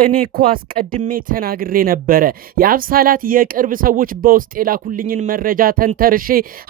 እኔ እኮ አስቀድሜ ተናግሬ ነበረ። የአብሳላት የቅርብ ሰዎች በውስጥ የላኩልኝን መረጃ ተንተርሼ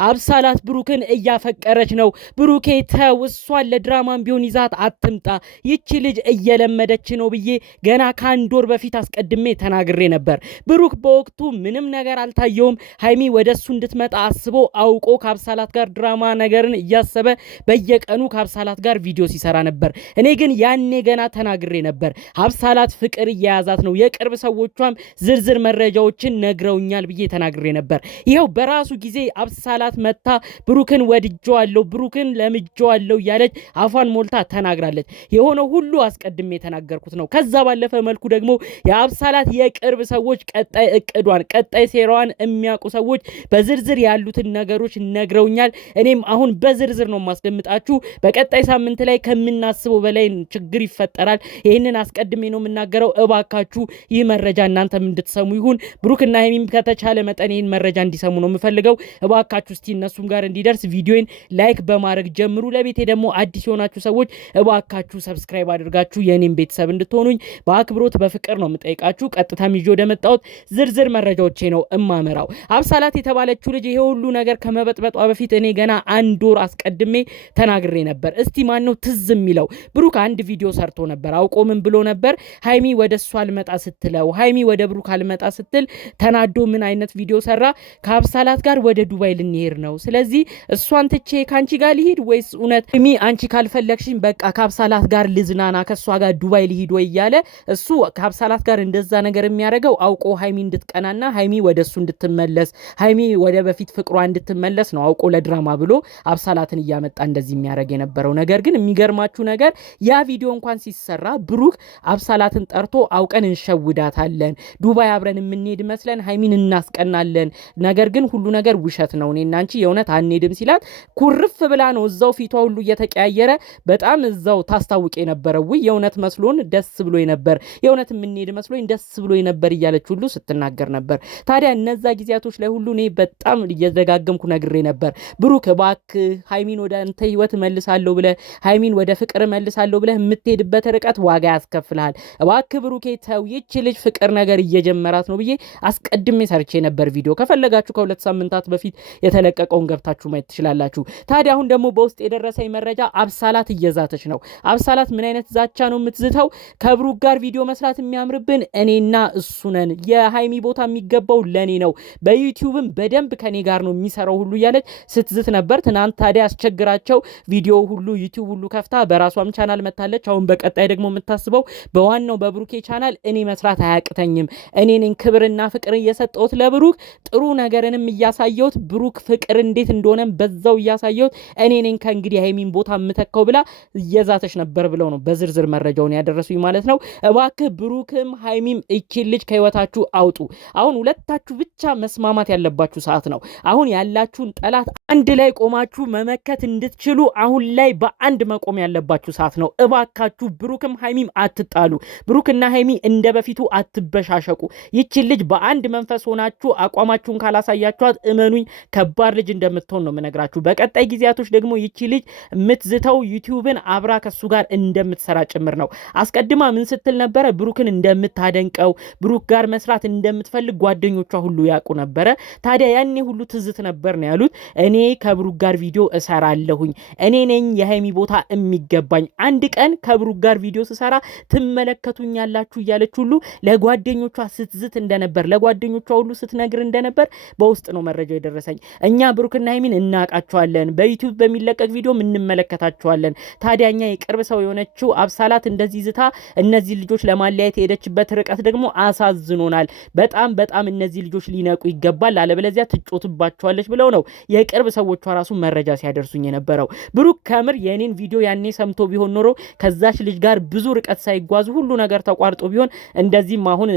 አብሳላት ብሩክን እያፈቀረች ነው። ብሩኬ ተው፣ እሷን ለድራማም ቢሆን ይዛት አትምጣ፣ ይቺ ልጅ እየለመደች ነው ብዬ ገና ከአንድ ወር በፊት አስቀድሜ ተናግሬ ነበር። ብሩክ በወቅቱ ምንም ነገር አልታየውም። ሀይሚ ወደሱ እንድትመጣ አስቦ አውቆ ከአብሳላት ጋር ድራማ ነገርን እያሰበ በየቀኑ ከአብሳላት ጋር ቪዲዮ ሲሰራ ነበር። እኔ ግን ያኔ ገና ተናግሬ ነበር። አብሳላት ፍቅር እየያዛት ነው። የቅርብ ሰዎቿም ዝርዝር መረጃዎችን ነግረውኛል ብዬ ተናግሬ ነበር። ይኸው በራሱ ጊዜ አብሳላት መታ ብሩክን ወድጄዋለሁ፣ ብሩክን ለምጄዋለሁ እያለች አፏን ሞልታ ተናግራለች። የሆነ ሁሉ አስቀድሜ የተናገርኩት ነው። ከዛ ባለፈ መልኩ ደግሞ የአብሳላት የቅርብ ሰዎች ቀጣይ እቅዷን፣ ቀጣይ ሴራዋን የሚያውቁ ሰዎች በዝርዝር ያሉትን ነገሮች ነግረውኛል። እኔም አሁን በዝርዝር ነው ማስደምጣችሁ። በቀጣይ ሳምንት ላይ ከምናስበው በላይ ችግር ይፈጠራል። ይህንን አስቀድሜ ነው የምናገረው። እባካችሁ ይህ መረጃ እናንተም እንድትሰሙ ይሁን። ብሩክና ሀይሚም ከተቻለ መጠን ይህን መረጃ እንዲሰሙ ነው የምፈልገው። እባካችሁ እስቲ እነሱም ጋር እንዲደርስ ቪዲዮን ላይክ በማድረግ ጀምሩ። ለቤቴ ደግሞ አዲስ የሆናችሁ ሰዎች እባካችሁ ሰብስክራይብ አድርጋችሁ የኔም ቤተሰብ እንድትሆኑኝ በአክብሮት በፍቅር ነው የምጠይቃችሁ። ቀጥታም ይዤ ወደ መጣሁት ዝርዝር መረጃዎቼ ነው እማመራው። አብሳላት የተባለችው ልጅ ይሄ ሁሉ ነገር ከመበጥበጧ በፊት እኔ ገና አንድ ወር አስቀድሜ ተናግሬ ነበር። እስቲ ማን ነው ትዝ የሚለው? ብሩክ አንድ ቪዲዮ ሰርቶ ነበር። አውቆ ምን ብሎ ነበር? ሀይሚ ወደ እሷ አልመጣ ስትለው፣ ሀይሚ ወደ ብሩክ አልመጣ ስትል ተናዶ ምን አይነት ቪዲዮ ሰራ? ከአብሳላት ጋር ወደ ዱባይ ልንሄድ ነው፣ ስለዚህ እሷን ትቼ ካንቺ ጋር ልሂድ ወይስ እውነት ሀይሚ አንቺ ካልፈለግሽኝ በቃ ከአብሳላት ጋር ልዝናና ከሷ ጋር ዱባይ ልሂድ ወይ እያለ እሱ ከአብሳላት ጋር እንደዛ ነገር የሚያደርገው አውቆ ሀይሚ እንድትቀናና ሀይሚ ወደ እሱ እንድትመለስ፣ ሀይሚ ወደ በፊት ፍቅሯ እንድትመለስ ነው አውቆ ለድራማ ብሎ አብሳላትን እያመጣ እንደዚህ የሚያደርግ የነበረው። ነገር ግን የሚገርማችሁ ነገር ያ ቪዲዮ እንኳን ሲሰራ ብሩክ አብሳላትን ጠርቶ አውቀን እንሸውዳታለን፣ ዱባይ አብረን የምንሄድ መስለን ሀይሚን እናስቀናለን፣ ነገር ግን ሁሉ ነገር ውሸት ነው፣ እኔና አንቺ የእውነት አንሄድም ሲላት ኩርፍ ብላ ነው እዛው ፊቷ ሁሉ እየተቀያየረ በጣም እዛው ታስታውቅ የነበረው። ውይ የእውነት መስሎን ደስ ብሎ ነበር፣ የእውነት የምንሄድ መስሎኝ ደስ ብሎ ነበር እያለች ሁሉ ስትናገር ነበር። ታዲያ እነዛ ጊዜያቶች ላይ ሁሉ እኔ በጣም እየደጋገምኩ ነግሬ ነበር፣ ብሩክ እባክህ ሀይሚን ወደ አንተ ህይወት መልሳለሁ ብለህ ሀይሚን ወደ ፍቅር መልሳለሁ ብለህ የምትሄድበት ርቀት ዋጋ ያስከፍልሃል። እባክህ ብሩኬ ተው፣ ይህች ልጅ ፍቅር ነገር እየጀመራት ነው ብዬ አስቀድሜ ሰርቼ ነበር ቪዲዮ። ከፈለጋችሁ ከ2 ሳምንታት በፊት የተለቀቀውን ገብታችሁ ማየት ትችላላችሁ። ታዲያ አሁን ደግሞ በውስጥ የደረሰኝ መረጃ አብሳላት እየዛተች ነው። አብሳላት ምን አይነት ዛቻ ነው የምትዝተው? ከብሩክ ጋር ቪዲዮ መስራት የሚያምርብን እኔና እሱ ነን፣ የሀይሚ ቦታ የሚገባው ለኔ ነው፣ በዩቲዩብም በደንብ ከኔ ጋር ነው የሚሰራው ሁሉ እያለች ስትዝት ነበር። ትናንት ታዲያ አስቸግራቸው ቪዲዮ ሁሉ ዩቲዩብ ሁሉ ከፍታ በራሷም ቻናል መታለች። አሁን በቀጣይ ደግሞ የምታስበው በዋናው በብሩኬ ቻናል እኔ መስራት አያቅተኝም፣ እኔ ነኝ ክብርና ፍቅር እየሰጠሁት ለብሩክ፣ ጥሩ ነገርንም እያሳየሁት፣ ብሩክ ፍቅር እንዴት እንደሆነም በዛው እያሳየሁት፣ እኔ ነኝ ከእንግዲህ ሀይሚን ቦታ የምተካው ብላ እየዛተች ነበር ብለው ነው በዝርዝር መረጃውን ያደረሱኝ ማለት ነው። እባክህ ብሩክም ሀይሚም እቺን ልጅ ከህይወታችሁ አውጡ። አሁን ሁለታችሁ ብቻ መስማማት ያለባችሁ ሰዓት ነው። አሁን ያላችሁን ጠላት አንድ ላይ ቆማችሁ መመከት እንድትችሉ አሁን ላይ በአንድ መቆም ያለባችሁ ሰዓት ነው። እባካችሁ ብሩክም ሀይሚም አትጣሉ። ብሩክና ሀይሚ እንደ በፊቱ አትበሻሸቁ። ይቺን ልጅ በአንድ መንፈስ ሆናችሁ አቋማችሁን ካላሳያችኋት እመኑኝ ከባድ ልጅ እንደምትሆን ነው የምነግራችሁ። በቀጣይ ጊዜያቶች ደግሞ ይቺ ልጅ የምትዝተው ዩቲዩብን አብራ ከሱ ጋር እንደምትሰራ ጭምር ነው። አስቀድማ ምን ስትል ነበረ? ብሩክን እንደምታደንቀው፣ ብሩክ ጋር መስራት እንደምትፈልግ ጓደኞቿ ሁሉ ያውቁ ነበረ። ታዲያ ያኔ ሁሉ ትዝት ነበር ነው ያሉት። እኔ ከብሩክ ጋር ቪዲዮ እሰራለሁኝ፣ እኔ ነኝ የሀይሚ ቦታ የሚገባኝ፣ አንድ ቀን ከብሩክ ጋር ቪዲዮ ስሰራ ትመለከቱኛላችሁ እያለች ሁሉ ለጓደኞቿ ስትዝት እንደነበር፣ ለጓደኞቿ ሁሉ ስትነግር እንደነበር በውስጥ ነው መረጃው የደረሰኝ። እኛ ብሩክና ሀይሚን እናውቃቸዋለን፣ በዩቲዩብ በሚለቀቅ ቪዲዮ እንመለከታቸዋለን። ታዲያ እኛ የቅርብ ሰው የሆነችው አብሳላት እንደዚህ ዝታ እነዚህ ልጆች ለማለያየት የሄደችበት ርቀት ደግሞ አሳዝኖናል። በጣም በጣም እነዚህ ልጆች ሊነቁ ይገባል፣ አለበለዚያ ትጮትባቸዋለች ብለው ነው የቅርብ ሰዎቿ ራሱ መረጃ ሲያደርሱኝ የነበረው። ብሩክ ከምር የኔን ቪዲዮ ያኔ ሰምቶ ቢሆን ኖሮ ከዛች ልጅ ጋር ብዙ ርቀት ሳይጓዙ ሁሉ ነገር ተቋርጦ ቢሆን እንደዚህም አሁን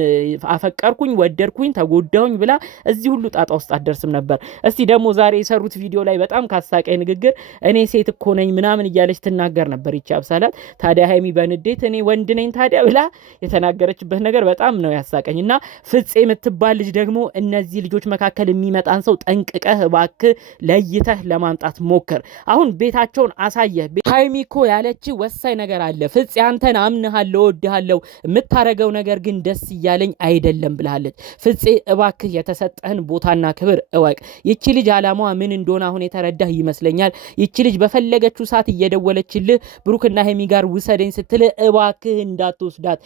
አፈቀርኩኝ፣ ወደድኩኝ፣ ተጎዳሁኝ ብላ እዚህ ሁሉ ጣጣ ውስጥ አትደርስም ነበር። እስቲ ደግሞ ዛሬ የሰሩት ቪዲዮ ላይ በጣም ካሳቀኝ ንግግር እኔ ሴት እኮ ነኝ ምናምን እያለች ትናገር ነበር ይቺ አብሳላት። ታዲያ ሀይሚ በንዴት እኔ ወንድ ነኝ ታዲያ ብላ የተናገረችበት ነገር በጣም ነው ያሳቀኝ። እና ፍፄ የምትባል ልጅ ደግሞ እነዚህ ልጆች መካከል የሚመጣን ሰው ጠንቅቀህ እባክህ ለይተህ ለማምጣት ሞክር። አሁን ቤታቸውን አሳየህ። ሀይሚ እኮ ያለች ወሳኝ ነገር አለ። ፍፄ አንተን አምንሃለሁ፣ እወድሃለሁ፣ የምታረገው ነገር ግን ደስ እያለኝ አይደለም ብላለች። ፍፄ እባክህ የተሰጠህን ቦታና ክብር እወቅ። ይቺ ልጅ አላማዋ ምን እንደሆነ አሁን የተረዳህ ይመስለኛል። ይቺ ልጅ በፈለገችው ሰዓት እየደወለችልህ ብሩክና ሄሚ ጋር ውሰደኝ ስትል እባክህ እንዳትወስዳት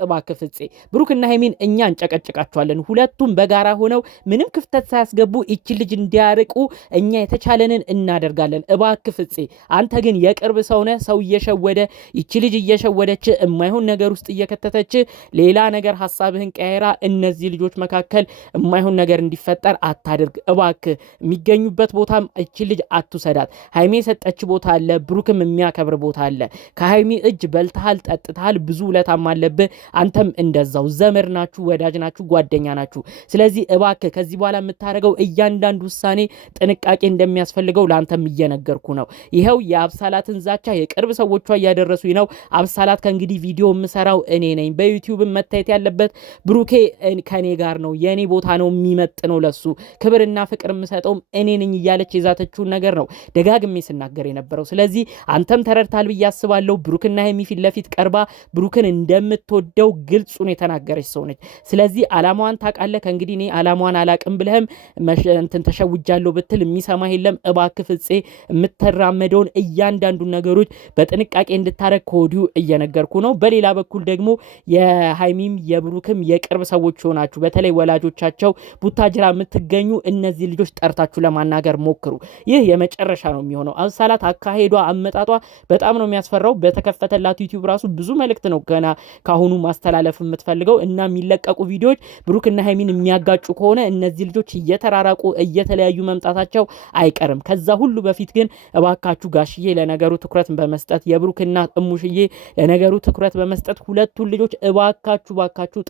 እባክህ ፍፄ። ብሩክና ሄሚን እኛ እንጨቀጭቃቸዋለን። ሁለቱም በጋራ ሆነው ምንም ክፍተት ሳያስገቡ ይቺ ልጅ እንዲያርቁ እኛ የተቻለንን እናደርጋለን። እባክህ ፍፄ አንተ ግን የቅርብ ሰው ነህ። ሰው እየሸወደ ይቺ ልጅ እየሸወደች የማይሆን ነገር ውስጥ እየከተተች ሌላ ነገር ሐሳብህን ቀየራ እነዚህ ልጆች መካከል የማይሆን ነገር እንዲፈጠር አታድርግ እባክህ። የሚገኙበት ቦታም ይቺ ልጅ አትውሰዳት። ሃይሜ የሰጠች ቦታ አለ፣ ብሩክም የሚያከብር ቦታ አለ። ከሃይሜ እጅ በልተሃል፣ ጠጥተሃል፣ ብዙ ውለታም አለብህ። አንተም እንደዛው ዘመድ ናችሁ፣ ወዳጅ ናችሁ፣ ጓደኛ ናችሁ። ስለዚህ እባክህ ከዚህ በኋላ የምታደርገው እያንዳንዱ ውሳኔ ጥንቃቄ እንደሚያስፈልገው ለአንተም እየነገርኩ ነው። ይኸው የአብሳላትን ዛቻ የቅርብ ሰዎቿ እያደረሱኝ ነው። አብሳላት ከእንግዲህ ቪዲዮ የምሰራው እኔ ነኝ፣ በዩቲዩብ መታየት ያለበት ብሩኬ ከኔ ጋር ነው፣ የኔ ቦታ ነው የሚመጥነው፣ ለሱ ክብርና ፍቅር የምሰጠውም እኔ ነኝ እያለች የዛተችውን ነገር ነው ደጋግሜ ስናገር የነበረው። ስለዚህ አንተም ተረድታል ብዬ አስባለሁ። ብሩክና ሄሚ ፊት ለፊት ቀርባ ብሩክን እንደምትወደው ግልጹን የተናገረች ሰው ነች። ስለዚህ አላማዋን ታውቃለህ። ከእንግዲህ እኔ አላማዋን አላቅም ብለህም እንትን ተሸውጃለሁ ብትል የሚሰማ የለም። እባክህ ፍፄ የምትራመደውን እያንዳንዱ ነገሮች በጥንቃቄ እንድታረግ ከወዲሁ እየነገርኩ ነው። በሌላ በኩል ደግሞ የሃይሚም የብሩክም የቅርብ ሰዎች ሆናችሁ በተለይ ወላጆቻቸው ቡታጅራ የምትገኙ እነዚህ ልጆች ጠርታችሁ ለማናገር ሞክሩ። ይህ የመጨረሻ ነው የሚሆነው። አብሳላት አካሄዷ አመጣጧ በጣም ነው የሚያስፈራው። በተከፈተላት ዩቲዩብ ራሱ ብዙ መልእክት ነው ገና ካሁኑ ማስተላለፍ የምትፈልገው እና የሚለቀቁ ቪዲዮዎች ብሩክና ሃይሚን የሚያጋጩ ከሆነ እነዚህ ልጆች እየተራራቁ እየተለያዩ መምጣታቸው አይቀርም። ከዛ ሁሉ በፊት ግን እባካችሁ ጋሽዬ ለነገሩ ትኩረት በመስጠት የብሩክና እሙሽዬ ለነገሩ ትኩረት በመስጠት ሁለቱን ልጆች እባካችሁ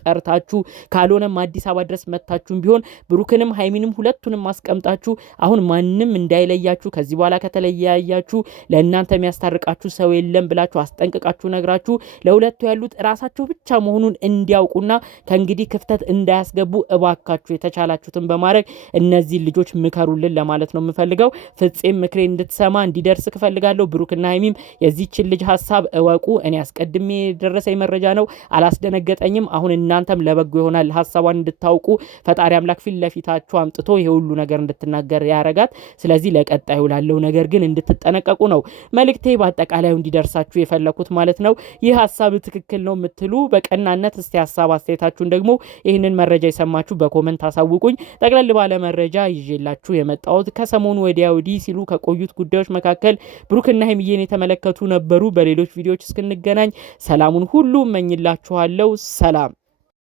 ጠርታችሁ ካልሆነም አዲስ አበባ ድረስ መታችሁም ቢሆን ብሩክንም ሃይሚንም ሁለቱንም አስቀምጣችሁ አሁን ማንም እንዳይለያችሁ፣ ከዚህ በኋላ ከተለያያችሁ ለእናንተ የሚያስታርቃችሁ ሰው የለም ብላችሁ አስጠንቅቃችሁ ነግራችሁ ለሁለቱ ያሉት ራሳቸው ብቻ መሆኑን እንዲያውቁና ከእንግዲህ ክፍተት እንዳያስገቡ እባካችሁ የተቻላችሁትን በማድረግ እነዚህ ልጆች ምከሩልን ለማለት ነው የምፈልገው። ፍፄም ምክሬ እንድትሰማ እንዲደርስ እፈልጋለሁ። ብሩክና ሃይሚም የዚህችን ልጅ ሐሳብ እወቁ። እኔ አስቀድሜ የደረሰኝ መረጃ ነው፣ አላስደነገጠኝም። አሁን እናንተም ለበጎ ይሆናል ሐሳቧን እንድታውቁ ፈጣሪ አምላክ ፊት ለፊታችሁ አምጥቶ የሁሉ ነገር እንድትናገር ያረጋት። ስለዚህ ለቀጣዩ ላለው ነገር ግን እንድትጠነቀቁ ነው መልእክቴ በአጠቃላዩ እንዲደርሳችሁ የፈለኩት ማለት ነው። ይህ ሐሳብ ትክክል ነው የምትሉ በቀናነት እስቲ ሐሳብ አስተያየታችሁን ደግሞ ይህንን መረጃ የሰማችሁ በኮመንት አሳውቁኝ። ጠቅለል ባለ መረጃ ይዤላችሁ የመጣሁት ከሰሞኑ ወዲያ ወዲህ ሲሉ ከቆዩት ጉዳዮች መካከል ብሩክና ሃይሚዬን የተመለከቱ ነበሩ። በሌሎች ቪዲዮዎች እስክንገናኝ ሰላሙን ሁሉ እመኝላችኋለሁ። ሰላም